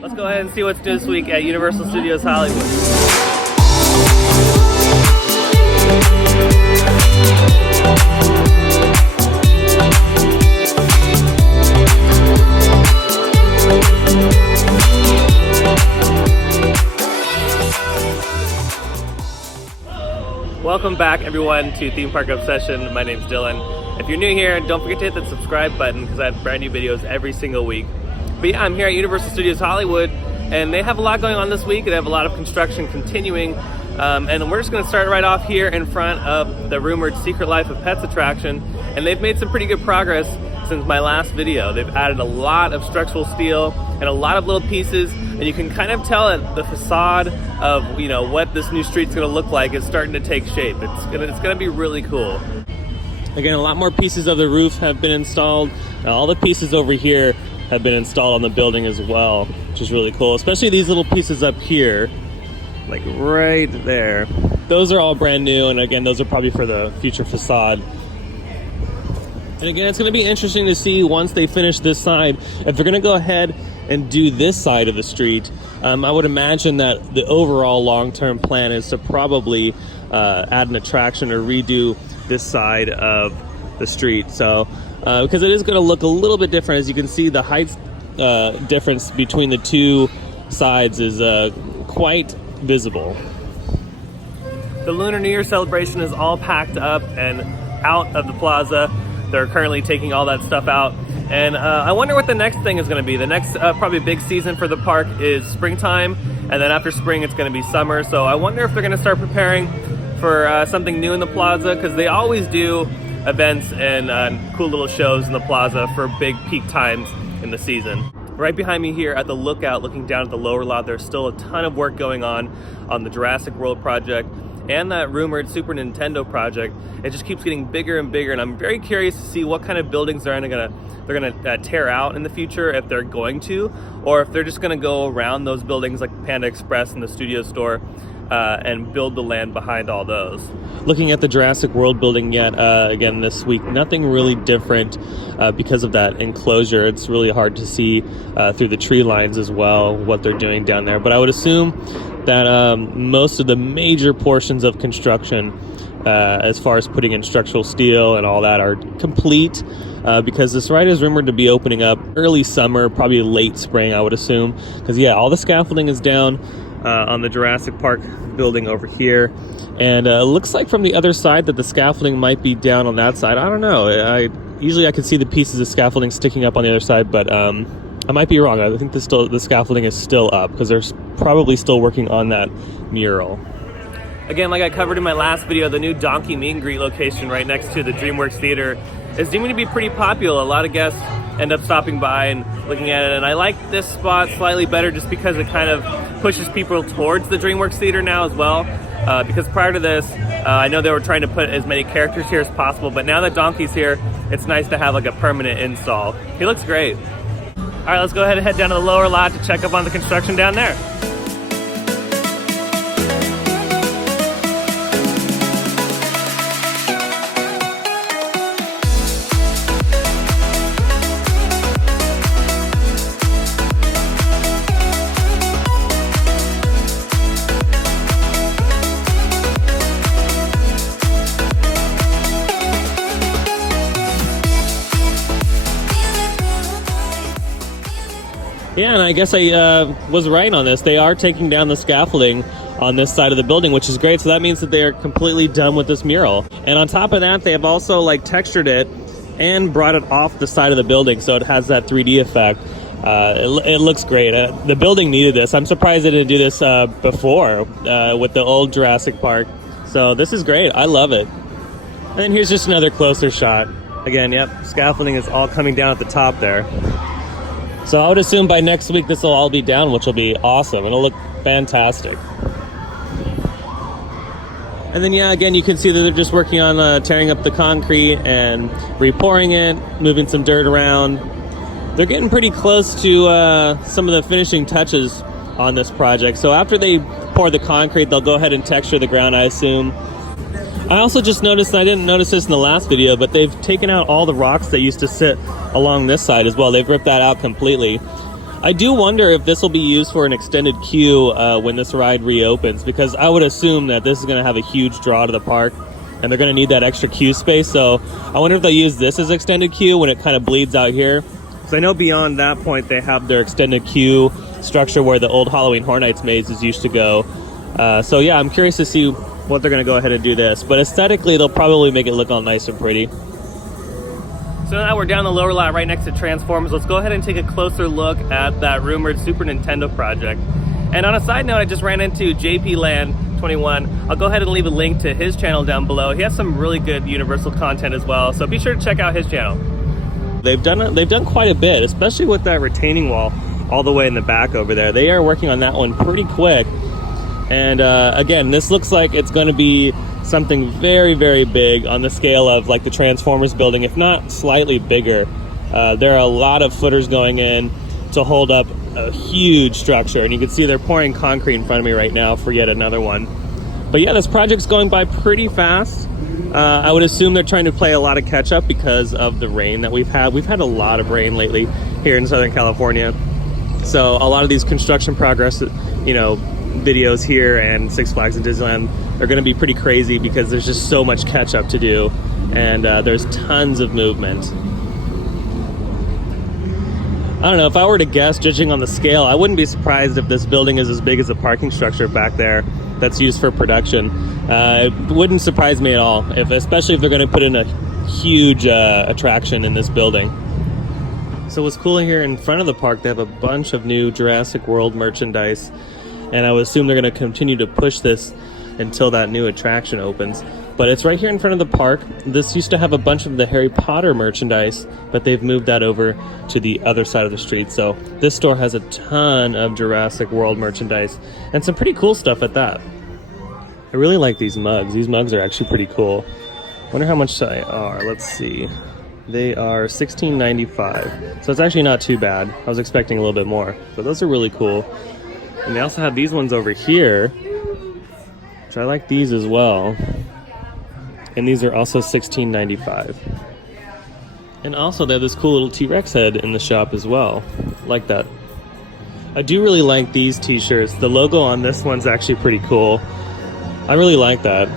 Let's go ahead and see what's new this week at Universal Studios Hollywood. Welcome back everyone to Theme Park Obsession. My name's Dylan. If you're new here, don't forget to hit that subscribe button because I have brand new videos every single week. But yeah, I'm here at Universal Studios Hollywood and they have a lot going on this week. They have a lot of construction continuing. And we're just gonna start right off here in front of the rumored Secret Life of Pets attraction. And they've made some pretty good progress since my last video. They've added a lot of structural steel and a lot of little pieces, and you can kind of tell that the facade of what this new street's gonna look like is starting to take shape. It's gonna be really cool. Again, a lot more pieces of the roof have been installed. Now, all the pieces over here have been installed on the building as well, which is really cool, especially these little pieces up here, like right there. Those are all brand new, and again, those are probably for the future facade. And again, it's going to be interesting to see once they finish this side, if they're going to go ahead and do this side of the street. I would imagine that the overall long-term plan is to probably add an attraction or redo this side of the street. So, because it is going to look a little bit different. As you can see, the height difference between the two sides is quite visible. The Lunar New Year celebration is all packed up and out of the plaza. They're currently taking all that stuff out. And I wonder what the next thing is gonna be. The next probably big season for the park is springtime. And then after spring, it's gonna be summer. So I wonder if they're gonna start preparing for something new in the plaza, because they always do events and cool little shows in the plaza for big peak times in the season. Right behind me here at the lookout, looking down at the lower lot, there's still a ton of work going on the Jurassic World project and that rumored Super Nintendo project. It just keeps getting bigger and bigger, and I'm very curious to see what kind of buildings they're gonna tear out in the future, if they're going to, or if they're just gonna go around those buildings like Panda Express and the Studio Store and build the land behind all those. Looking at the Jurassic World building yet again this week, nothing really different because of that enclosure. It's really hard to see through the tree lines as well what they're doing down there. But I would assume that most of the major portions of construction as far as putting in structural steel and all that are complete, because this ride is rumored to be opening up early summer, probably late spring, I would assume. Because yeah, all the scaffolding is down on the Jurassic Park building over here, and it looks like from the other side that the scaffolding might be down on that side. I don't know. Usually I can see the pieces of scaffolding sticking up on the other side, but I might be wrong. I think the scaffolding is still up because they're probably still working on that mural. Again, like I covered in my last video, the new Donkey Meet and Greet location right next to the DreamWorks Theater is deemed to be pretty popular. A lot of guests end up stopping by and looking at it, and I like this spot slightly better just because it kind of pushes people towards the DreamWorks Theater now as well. Because prior to this, I know they were trying to put as many characters here as possible, but now that Donkey's here, it's nice to have like a permanent install. He looks great. All right, let's go ahead and head down to the lower lot to check up on the construction down there. Yeah, and I guess I was right on this. They are taking down the scaffolding on this side of the building, which is great. So that means that they are completely done with this mural. And on top of that, they have also like textured it and brought it off the side of the building, so it has that 3D effect. It looks great. The building needed this. I'm surprised they didn't do this before with the old Jurassic Park. So this is great. I love it. And then here's just another closer shot. Again, yep, scaffolding is all coming down at the top there. So I would assume by next week this will all be down, which will be awesome. It'll look fantastic. And then yeah, again, you can see that they're just working on tearing up the concrete and repouring it, moving some dirt around. They're getting pretty close to some of the finishing touches on this project. So after they pour the concrete, they'll go ahead and texture the ground, I assume. I also just noticed, and I didn't notice this in the last video, but they've taken out all the rocks that used to sit along this side as well. They've ripped that out completely. I do wonder if this will be used for an extended queue when this ride reopens, because I would assume that this is going to have a huge draw to the park and they're going to need that extra queue space. So I wonder if they'll use this as extended queue when it kind of bleeds out here. Because I know beyond that point they have their extended queue structure where the old Halloween Horror Nights mazes used to go. So yeah, I'm curious to see what they're going to go ahead and do this. But aesthetically, they'll probably make it look all nice and pretty. So now we're down the lower lot right next to Transformers. Let's go ahead and take a closer look at that rumored Super Nintendo project. And on a side note, I just ran into JP Land 21. I'll go ahead and leave a link to his channel down below. He has some really good Universal content as well, so be sure to check out his channel. They've done quite a bit, especially with that retaining wall all the way in the back over there. They are working on that one pretty quick. And again, this looks like it's going to be something very, very big on the scale of like the Transformers building, if not slightly bigger. There are a lot of footers going in to hold up a huge structure, and you can see they're pouring concrete in front of me right now for yet another one. But yeah, this project's going by pretty fast. I would assume they're trying to play a lot of catch up because of the rain that we've had. We've had a lot of rain lately here in Southern California. So a lot of these construction progress, you know, videos here and Six Flags and Disneyland are going to be pretty crazy because there's just so much catch up to do, and there's tons of movement. I don't know, if I were to guess, judging on the scale, I wouldn't be surprised if this building is as big as a parking structure back there that's used for production. It wouldn't surprise me at all, especially if they're going to put in a huge attraction in this building. So what's cool here in front of the park, they have a bunch of new Jurassic World merchandise, and I would assume they're going to continue to push this until that new attraction opens. But it's right here in front of the park. This used to have a bunch of the Harry Potter merchandise, but they've moved that over to the other side of the street. So this store has a ton of Jurassic World merchandise and some pretty cool stuff at that. I really like these mugs. These mugs are actually pretty cool. Wonder how much they are. Let's see. They are $16.95. So it's actually not too bad. I was expecting a little bit more, but those are really cool. And they also have these ones over here, which I like these as well. And these are also $16.95. And also they have this cool little T-Rex head in the shop as well. Like that. I do really like these t-shirts. The logo on this one's actually pretty cool. I really like that.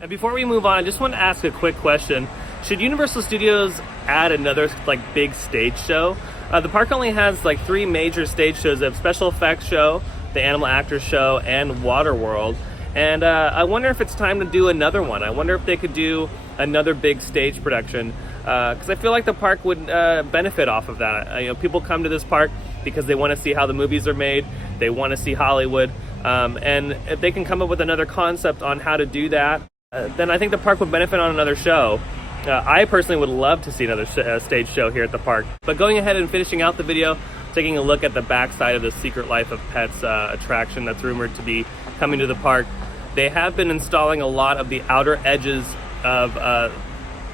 And before we move on, I just want to ask a quick question. Should Universal Studios add another like big stage show? The park only has like 3 major stage shows. They have Special Effects Show, the Animal Actors Show, and Water World. And I wonder if it's time to do another one. I wonder if they could do another big stage production, because I feel like the park would benefit off of that. You know, people come to this park because they want to see how the movies are made. They want to see Hollywood. And if they can come up with another concept on how to do that, then I think the park would benefit on another show. I personally would love to see another stage show here at the park. But going ahead and finishing out the video, taking a look at the backside of the Secret Life of Pets attraction that's rumored to be coming to the park. They have been installing a lot of the outer edges of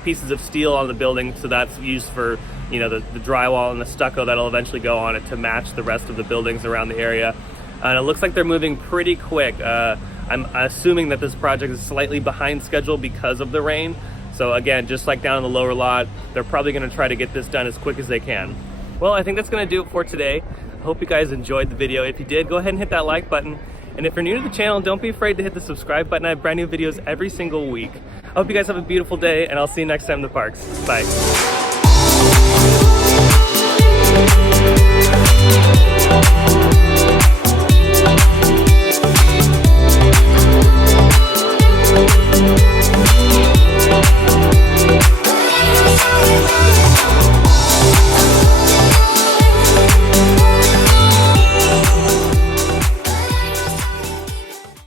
pieces of steel on the building, so that's used for, you know, the drywall and the stucco that'll eventually go on it to match the rest of the buildings around the area. And it looks like they're moving pretty quick. I'm assuming that this project is slightly behind schedule because of the rain. So again, just like down in the lower lot, they're probably going to try to get this done as quick as they can. Well, I think that's going to do it for today. I hope you guys enjoyed the video. If you did, go ahead and hit that like button. And if you're new to the channel, don't be afraid to hit the subscribe button. I have brand new videos every single week. I hope you guys have a beautiful day, and I'll see you next time in the parks. Bye.